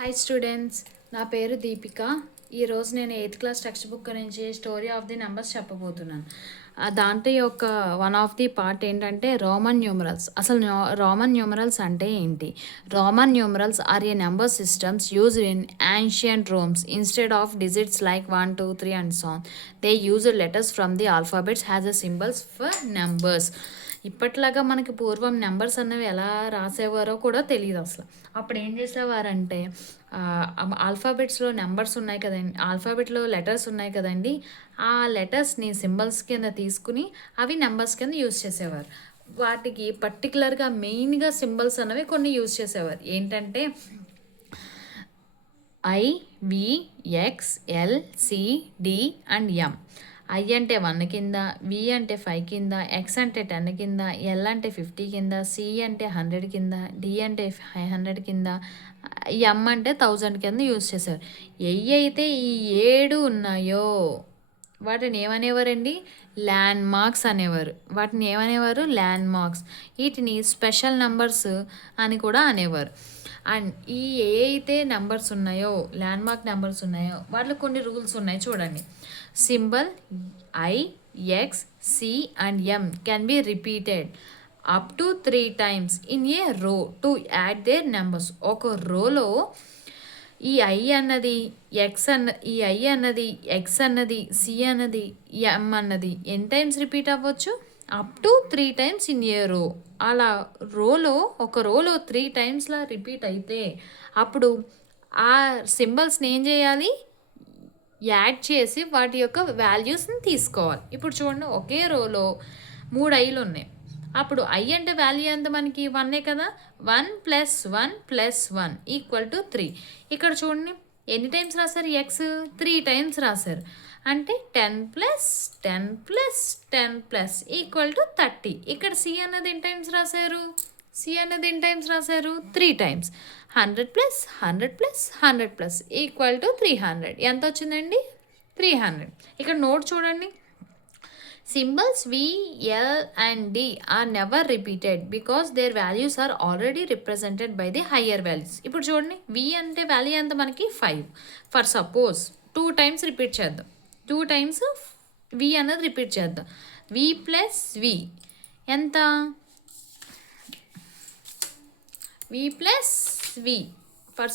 Hi students, నా పేరు దీపిక. ఈరోజు నేను 8th క్లాస్ టెక్స్ట్ బుక్ నుంచి స్టోరీ ఆఫ్ ది నెంబర్స్ చెప్పబోతున్నాను. దాంట్లో యొక్క వన్ ఆఫ్ ది పార్ట్ ఏంటంటే రోమన్ న్యూమరల్స్. అసలు రోమన్ న్యూమరల్స్ అంటే ఏంటి? Roman numerals are a number systems used in ancient Romes instead of digits like 1, 2, 3 and so on. They used letters from the alphabets has a symbols for numbers. ఇప్పట్లాగా మనకి పూర్వం numbers అన్నవి ఎలా రాసేవారో కూడా తెలియదు అసలు. అప్పుడు ఏం చేసేవారంటే ఆల్ఫాబెట్స్లో నెంబర్స్ ఉన్నాయి కదండి, ఆల్ఫాబెట్లో లెటర్స్ ఉన్నాయి కదండి, ఆ లెటర్స్ని సింబల్స్ కింద తీసుకుని అవి నెంబర్స్ కింద యూజ్ చేసేవారు. వాటికి పర్టికులర్గా మెయిన్గా సింబల్స్ అన్నవి కొన్ని యూజ్ చేసేవారు. ఏంటంటే I, V, X, L, C, D and M. I అంటే 1 కింద, వి అంటే 5 కింద, ఎక్స్ అంటే 10 కింద, ఎల్ అంటే 50 కింద, సి అంటే 100 కింద, డి అంటే 500 కింద, ఎం అంటే 1000 కింద యూజ్ చేశారు. అయితే ఈ 7 ఉన్నాయో వాటిని ఏమనేవారండి? ల్యాండ్ మార్క్స్ అనేవారు. Land marks. వీటిని స్పెషల్ నెంబర్స్ అని కూడా అనేవారు. అండ్ ఈ అయితే నెంబర్స్ ఉన్నాయో, ల్యాండ్ మార్క్ నెంబర్స్ ఉన్నాయో వాటిలో కొన్ని రూల్స్ ఉన్నాయి చూడండి. Symbol I, X, C and M can be repeated up to 3 times in a row to add there numbers. ఒక రోలో ఈ ఐ అన్నది ఎక్స్ అన్నది సి అన్నది ఎం అన్నది ఎన్ని టైమ్స్ రిపీట్ అవ్వచ్చు? Up to 3 times in a రో. అలా ఒక రోలో 3 timesలా రిపీట్ అయితే అప్పుడు ఆ సింబల్స్ని ఏం చేయాలి? యాడ్ చేసి వాటి యొక్క వాల్యూస్ని తీసుకోవాలి. ఇప్పుడు చూడండి, ఒకే రోలో 3 ఐలు ఉన్నాయి. అప్పుడు ఐ అంటే వాల్యూ ఎంత మనకి? 1 కదా. 1 + 1 + 1 = 3. ఇక్కడ చూడండి ఎన్ని టైమ్స్ రాశారు? ఎక్స్ 3 times రాశారు. అంటే 10 + 10 + 10 = 30. ఇక్కడ సి అన్నది ఎన్ని టైమ్స్ రాశారు? 3 times. 100 + 100 + 100 = 300. ఎంత వచ్చిందండి? 300. ఇక్కడ నోట్ చూడండి. Symbols V, L and D are never repeated because their values are already represented by the higher values. ఇప్పుడు చూడండి, V అంటే వాల్యూ ఎంత మనకి? 5. ఫర్ సపోజ్ 2 times రిపీట్ చేద్దాం. 2 times V అన్నది రిపీట్ చేద్దాం. V + V ఎంత? V + V. ఫర్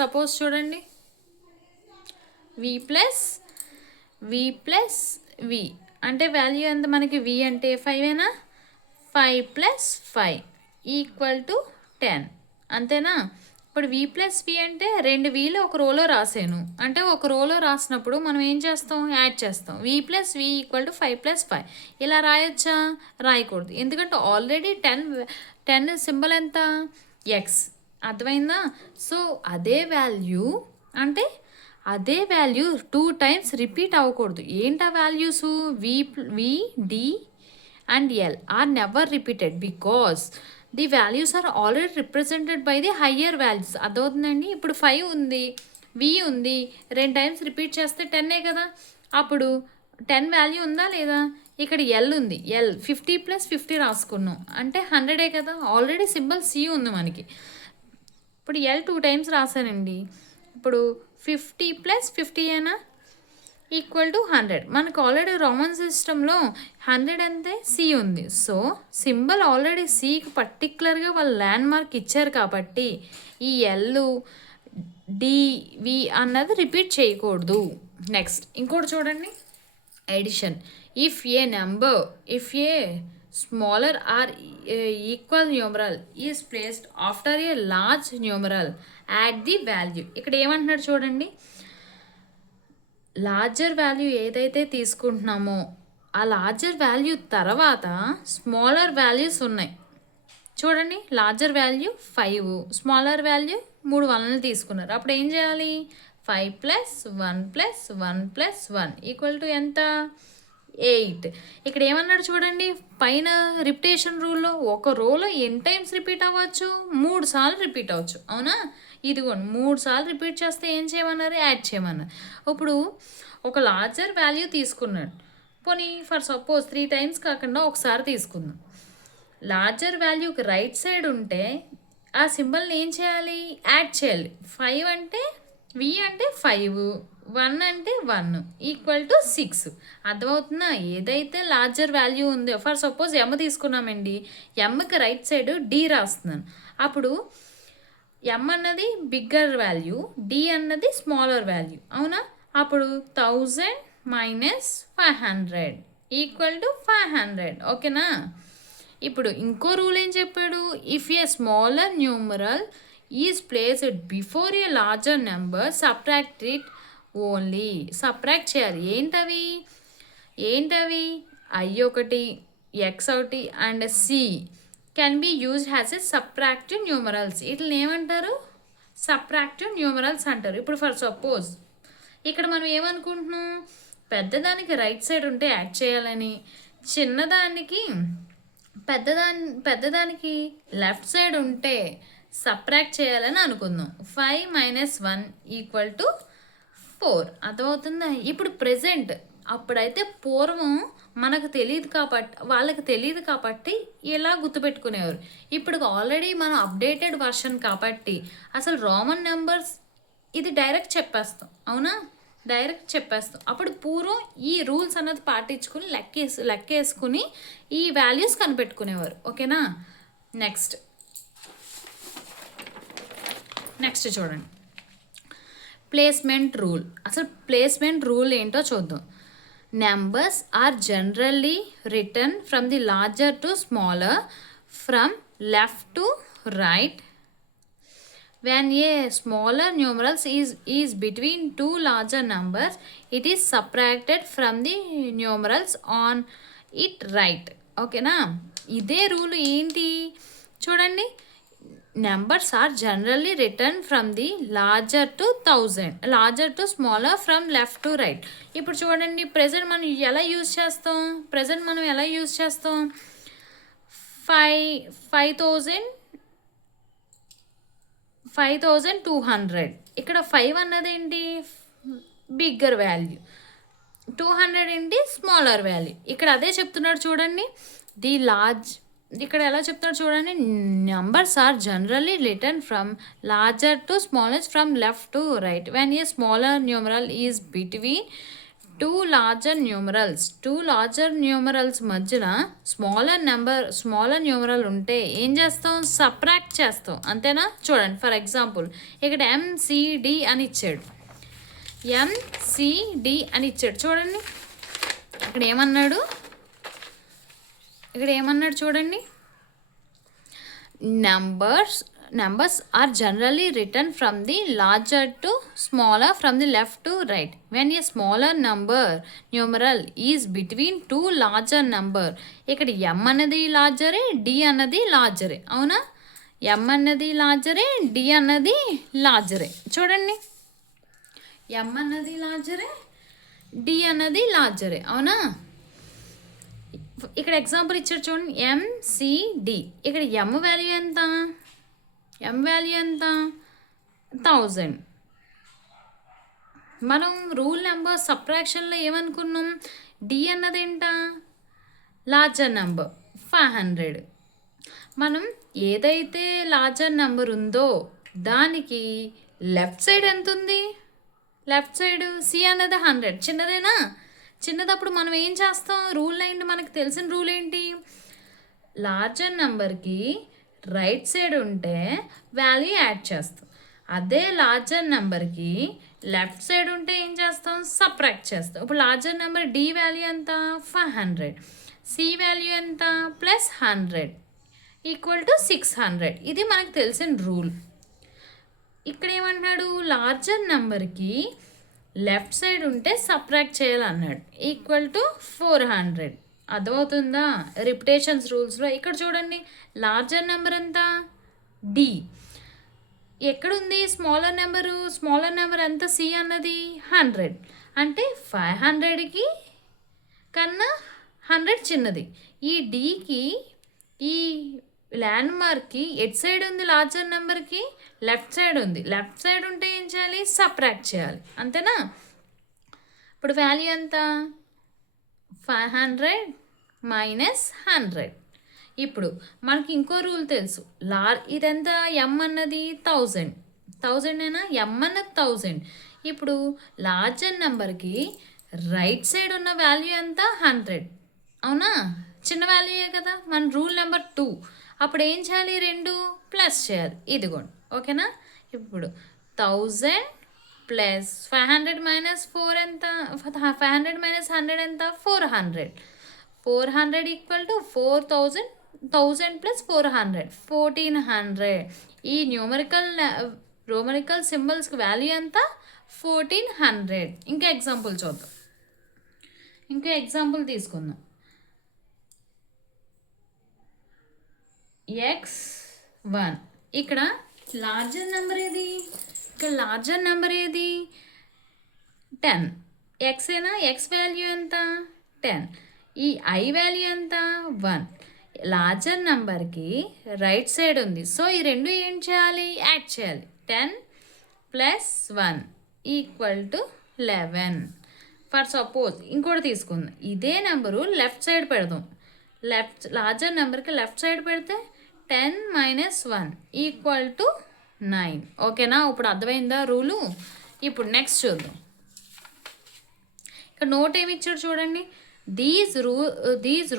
సపోజ్ చూడండి, V + V అంటే వాల్యూ ఎంత మనకి? V అంటే 5ఏనా? 5 + 5 = 10. అంతేనా? ఇప్పుడు V + V అంటే 2 Vలు ఒక రోలో రాసాను అంటే ఒక రోలో రాసినప్పుడు మనం ఏం చేస్తాం? యాడ్ చేస్తాం. V + V = 5 + 5. ఇలా రాయొచ్చా? రాయకూడదు. ఎందుకంటే ఆల్రెడీ 10 సింబల్ ఎంత? ఎక్స్. అర్థమైందా? సో అదే వాల్యూ 2 times రిపీట్ అవ్వకూడదు. ఏంటి ఆ values? V, D and L are never repeated because the values are already represented by the higher values. అదవుతుందండి. ఇప్పుడు 5 ఉంది, వి ఉంది, 2 times రిపీట్ చేస్తే 10 కదా. అప్పుడు 10 వాల్యూ ఉందా లేదా? ఇక్కడ ఎల్ ఉంది, 50 + 50 రాసుకున్నాం అంటే 100 కదా. ఆల్రెడీ సింబల్ సి ఉంది మనకి. ఇప్పుడు ఎల్ 2 times రాశానండి. ఇప్పుడు 50 + 50 = 100. మనకు ఆల్రెడీ రోమన్ సిస్టంలో 100 అంతే సి ఉంది. సో సింబల్ ఆల్రెడీ సికి పర్టికులర్గా వాళ్ళు ల్యాండ్ మార్క్ ఇచ్చారు కాబట్టి ఈ ఎల్, డివి అన్నది రిపీట్ చేయకూడదు. నెక్స్ట్ ఇంకోటి చూడండి, addition. If a smaller or equal numeral is placed after a large numeral add the value. ఇక్కడ ఏమంటున్నాడు చూడండి, లార్జర్ వాల్యూ ఏదైతే తీసుకుంటున్నామో ఆ లార్జర్ వాల్యూ తర్వాత స్మాలర్ వాల్యూస్ ఉన్నాయి చూడండి. లార్జర్ వాల్యూ 5, స్మాలర్ వాల్యూ 3 1లు తీసుకున్నారు. అప్పుడు ఏం చేయాలి? 5 + 1 + 1 + 1 = ఎంత? 8. ఇక్కడ ఏమన్నాడు చూడండి, పైన రిపిటేషన్ రూల్లో ఒక రోలో ఎన్ని టైమ్స్ రిపీట్ అవ్వచ్చు? 3 సార్లు రిపీట్ అవ్వచ్చు. అవునా? ఇదిగోండి 3 సార్లు రిపీట్ చేస్తే ఏం చేయమన్నారు? యాడ్ చేయమన్నారు. ఇప్పుడు ఒక లార్జర్ వాల్యూ తీసుకున్నాడు. పోనీ ఫర్ సపోజ్ 3 times కాకుండా ఒకసారి తీసుకుందాం. లార్జర్ వాల్యూకి రైట్ సైడ్ ఉంటే ఆ సింబల్ని ఏం చేయాలి, యాడ్ చేయాలి. 5 అంటే వి అంటే 5, 1 అంటే 1 ఈక్వల్ టు 6. అర్థమవుతుందా? ఏదైతే లార్జర్ వాల్యూ ఉందో, ఫర్ సపోజ్ ఎమ్ తీసుకున్నామండి, ఎమ్కి రైట్ సైడ్ డి రాస్తున్నాను. అప్పుడు ఎమ్ అన్నది బిగ్గర్ వాల్యూ, డి అన్నది స్మాలర్ వాల్యూ, అవునా? అప్పుడు 1000 మైనస్ 500 ఈక్వల్ టు 500. ఓకేనా? ఇప్పుడు ఇంకో రూల్ ఏం చెప్పాడు, if a smaller numeral is placed before a larger number subtract it only. Subtract చేయాలి. ఏంటవి ఐ ఒకటి, ఎక్స్ ఒకటి and C can be used has a subtractive numerals. వీటిని ఏమంటారు, సబ్ట్రాక్టివ్ న్యూమరల్స్ అంటారు. ఇప్పుడు ఫర్ సపోజ్ ఇక్కడ మనం ఏమనుకుంటున్నాం, పెద్దదానికి రైట్ సైడ్ ఉంటే యాడ్ చేయాలని, చిన్నదానికి పెద్దదానికి లెఫ్ట్ సైడ్ ఉంటే సబ్ట్రాక్ట్ చేయాలని అనుకుందాం. 5 మైనస్ 1 ఈక్వల్ టు 4. అర్థమవుతుందా? ఇప్పుడు ప్రెజెంట్, అప్పుడైతే పూర్వం మనకు తెలియదు కాబట్టి, వాళ్ళకి తెలియదు కాబట్టి ఇలా గుర్తుపెట్టుకునేవారు. ఇప్పుడు ఆల్రెడీ మనం అప్డేటెడ్ వర్షన్ కాబట్టి అసలు రోమన్ నెంబర్స్ ఇది డైరెక్ట్ చెప్పేస్తాం, అవునా? డైరెక్ట్ చెప్పేస్తాం. అప్పుడు పూర్వం ఈ రూల్స్ అన్నది పాటించుకుని లెక్కేసుకుని ఈ వాల్యూస్ కనిపెట్టుకునేవారు. ఓకేనా? నెక్స్ట్ చూడండి, ప్లేస్మెంట్ రూల్. అసలు ప్లేస్మెంట్ రూల్ ఏంటో చూద్దాం. Numbers are generally return from the larger to smaller, from left to right. When a smaller numerals is between two larger numbers, it is subtracted from the numerals on it right. ఓకేనా? ఇదే rule ఏంటి చూడండి, numbers are generally return from the larger to smaller from left to right. ఇప్పుడు చూడండి, present మనం ఎలా use చేస్తాం, 5200. ఇక్కడ 5 అన్నది ఏంటి, బిగ్గర్ వాల్యూ, 200 ఏంటి, స్మాలర్ వాల్యూ. ఇక్కడ అదే చెప్తున్నాడు చూడండి, ఇక్కడ ఎలా చెప్తున్నాడు చూడండి, numbers are generally return from larger to smallest from left to right when a smaller numeral is between two larger numerals మధ్యన స్మాలర్ న్యూమరల్ ఉంటే ఏం చేస్తాం, సబ్ట్రాక్ట్ చేస్తాం. అంతేనా? చూడండి, ఫర్ ఎగ్జాంపుల్ ఇక్కడ ఎంసిడి అని ఇచ్చాడు. చూడండి, ఇక్కడ ఏమన్నాడు చూడండి, numbers are generally written from the larger to smaller from the left to right when a smaller numeral is between two larger number. ఇక్కడ m అన్నది లార్జరే, d అన్నది లార్జరే, అవునా? m అన్నది లార్జరే, d అన్నది లార్జరే. చూడండి, m అన్నది లార్జరే, d అన్నది లార్జరే, అవునా? ఇక్కడ ఎగ్జాంపుల్ ఇచ్చారు చూడండి, ఎంసిడి. ఇక్కడ m వాల్యూ ఎంత, 1000. మనం రూల్ నెంబర్ సబ్ట్రాక్షన్లో ఏమనుకున్నాం, డి అన్నది ఏంట, లార్జర్ నెంబర్ 500. మనం ఏదైతే లార్జర్ నెంబర్ ఉందో దానికి లెఫ్ట్ సైడ్ ఎంత ఉంది, లెఫ్ట్ సైడ్ సి అన్నది 100. చిన్నదేనా? చిన్నదప్పుడు మనం ఏం చేస్తాం, రూల్ ఏంటి, మనకు తెలిసిన రూల్ ఏంటి, లార్జర్ నెంబర్కి రైట్ సైడ్ ఉంటే వాల్యూ యాడ్ చేస్తాం. అదే లార్జర్ నెంబర్కి లెఫ్ట్ సైడ్ ఉంటే ఏం చేస్తాం, సబ్ట్రాక్ట్ చేస్తాం. ఇప్పుడు లార్జర్ నెంబర్ డి వాల్యూ ఎంత, 500. సి వాల్యూ ఎంత, ప్లస్ 100 ఈక్వల్ టు 600. ఇది మనకు తెలిసిన రూల్. ఇక్కడ ఏమంటున్నాడు, లార్జర్ నెంబర్కి లెఫ్ట్ సైడ్ ఉంటే సబ్ట్రాక్ట్ చేయాలన్నాడు, ఈక్వల్ టు 400. అర్థమవుతుందా? రిపిటేషన్స్ రూల్స్లో ఇక్కడ చూడండి, లార్జర్ నెంబర్ ఎంత, డి. ఎక్కడుంది స్మాలర్ నెంబర్ ఎంత, సి అన్నది 100. అంటే 500కి కన్నా 100 చిన్నది. ఈ డికి ఈ ల్యాండ్ మార్క్కి ఎట్ సైడ్ ఉంది, లార్జర్ నెంబర్కి లెఫ్ట్ సైడ్ ఉంది. లెఫ్ట్ సైడ్ ఉంటే ఏం చేయాలి, సబ్ట్రాక్ట్ చేయాలి. అంతేనా? ఇప్పుడు వాల్యూ ఎంత, 500 మైనస్ 100 ఇప్పుడు మనకి ఇంకో రూల్ తెలుసు. ఇదెంత ఎం అన్నది 1000 1000 ఎం అన్నది 1000. ఇప్పుడు లార్జర్ నెంబర్కి రైట్ సైడ్ ఉన్న వాల్యూ ఎంత 100. అవునా, చిన్న వాల్యూయే కదా. మన రూల్ నెంబర్ 2. అప్పుడు ఏం చేయాలి, 2 ప్లస్ చేయాలి. ఇదిగోండి, ఓకేనా. ఇప్పుడు 1000 ప్లస్ 500 మైనస్ 4 ఎంత, 500 మైనస్ 100 ఎంత, 400. 400 ఈక్వల్ టు 4000. 1000 ప్లస్ 400 1400. ఈ న్యూమరికల్ సింబల్స్కి వాల్యూ ఎంత, 1400. ఇంకా ఎగ్జాంపుల్ చూద్దాం. ఇంకా ఎగ్జాంపుల్ తీసుకుందాం. x1. ఇక్కడ లార్జర్ నెంబర్ ఏది, ఇక్కడ లార్జర్ నెంబర్ ఏది, 10. ఎక్స్ ఏనా, ఎక్స్ వాల్యూ ఎంత, 10. ఈ ఐ వాల్యూ ఎంత, 1. లార్జర్ నెంబర్కి రైట్ సైడ్ ఉంది, సో ఈ రెండు ఏం చేయాలి, యాడ్ చేయాలి. 10 plus 1 equal to 11. For suppose ఇంకోటి తీసుకుందాం. ఇదే నెంబరు లెఫ్ట్ సైడ్ పెడదాం. లార్జర్ నెంబర్కి లెఫ్ట్ సైడ్ పెడితే 10 మైనస్ 1 ఈక్వల్ టు 9. ఓకేనా, ఇప్పుడు అర్థమైందా రూలు. ఇప్పుడు నెక్స్ట్ చూద్దాం. ఇక్కడ నోట్ ఏమి ఇచ్చాడు చూడండి. These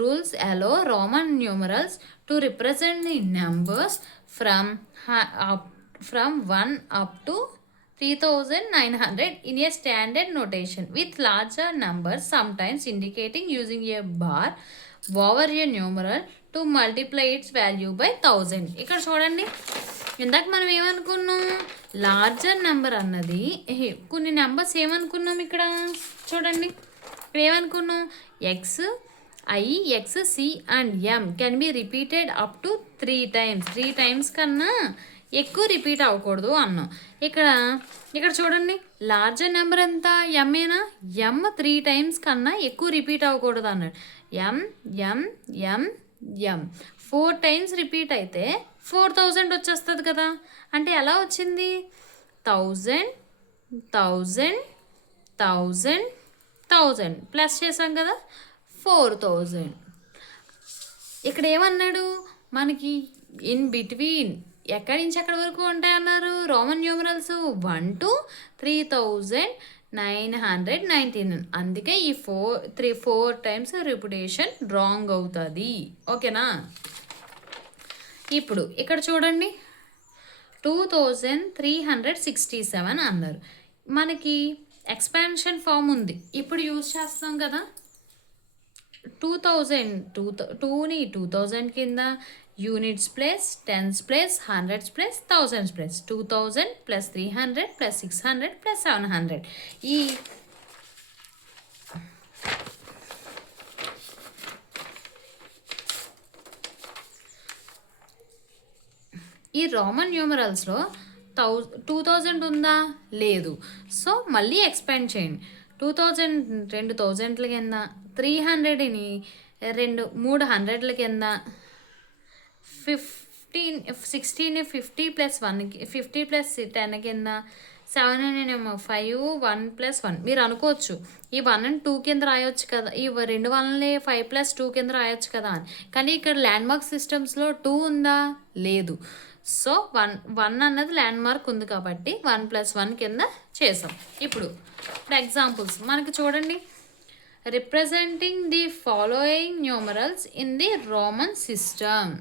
rules allow Roman numerals to represent the numbers from 1 up to 3900 in a standard notation with larger numbers sometimes indicating using a bar over a numeral to multiply its value by 1000. ఇక్కడ చూడండి, ఇందాక మనం ఏమనుకున్నాం, larger number అన్నది కొన్ని numbers ఏమనుకున్నాం ఇక్కడ చూడండి. ఇక్కడ ఏమనుకున్నాం, X, I, X, C and M can be repeated up to 3 times. 3 times కన్నా ఎక్కువ రిపీట్ అవ్వకూడదు అన్నాం. ఇక్కడ చూడండి, లార్జర్ నెంబర్ ఎంత, ఎంఏనా, ఎం 3 times కన్నా ఎక్కువ రిపీట్ అవ్వకూడదు అన్నాడు. ఎం ఎం ఎం ఎం 4 times రిపీట్ అయితే 4000 వచ్చేస్తుంది కదా. అంటే ఎలా వచ్చింది, 1000 1000 1000 1000 ప్లస్ చేసాం కదా, 4000. ఇక్కడ ఏమన్నాడు మనకి, ఇన్ బిట్వీన్ ఎక్కడి నుంచి ఎక్కడి వరకు ఉంటాయి అన్నారు, రోమన్ న్యూమరల్స్ 1 to 3999. అందుకే ఈ 4 times రిపిటేషన్ రాంగ్ అవుతుంది. ఓకేనా. ఇప్పుడు ఇక్కడ చూడండి, 2367 అన్నారు. మనకి ఎక్స్పాన్షన్ ఫామ్ ఉంది, ఇప్పుడు యూజ్ చేస్తాం కదా. 2ని 2000 కింద, units plus, tense plus, hundreds plus, thousands plus, 2000 plus 300 plus 600 plus 700. ఈ రోమన్ న్యూమరల్స్లో 2000 ఉందా, లేదు. సో మళ్ళీ ఎక్స్పాండ్ చేయండి. 2000 2000 కింద, 300ని 300 కింద, 16 50 ప్లస్ 1కి 50 ప్లస్ 10 కింద, 7 5 1 ప్లస్ 1. మీరు అనుకోవచ్చు ఈ 1 and 2 కింద రాయొచ్చు కదా, ఈ 2 1 5 ప్లస్ 2 కింద రాయొచ్చు కదా అని. కానీ ఇక్కడ ల్యాండ్ మార్క్ సిస్టమ్స్లో 2 ఉందా, లేదు. సో 1 అన్నది ల్యాండ్ మార్క్ ఉంది కాబట్టి 1 + 1 కింద చేసాం. ఇప్పుడు ఎగ్జాంపుల్స్ మనకి చూడండి. Representing the following numerals in the Roman system.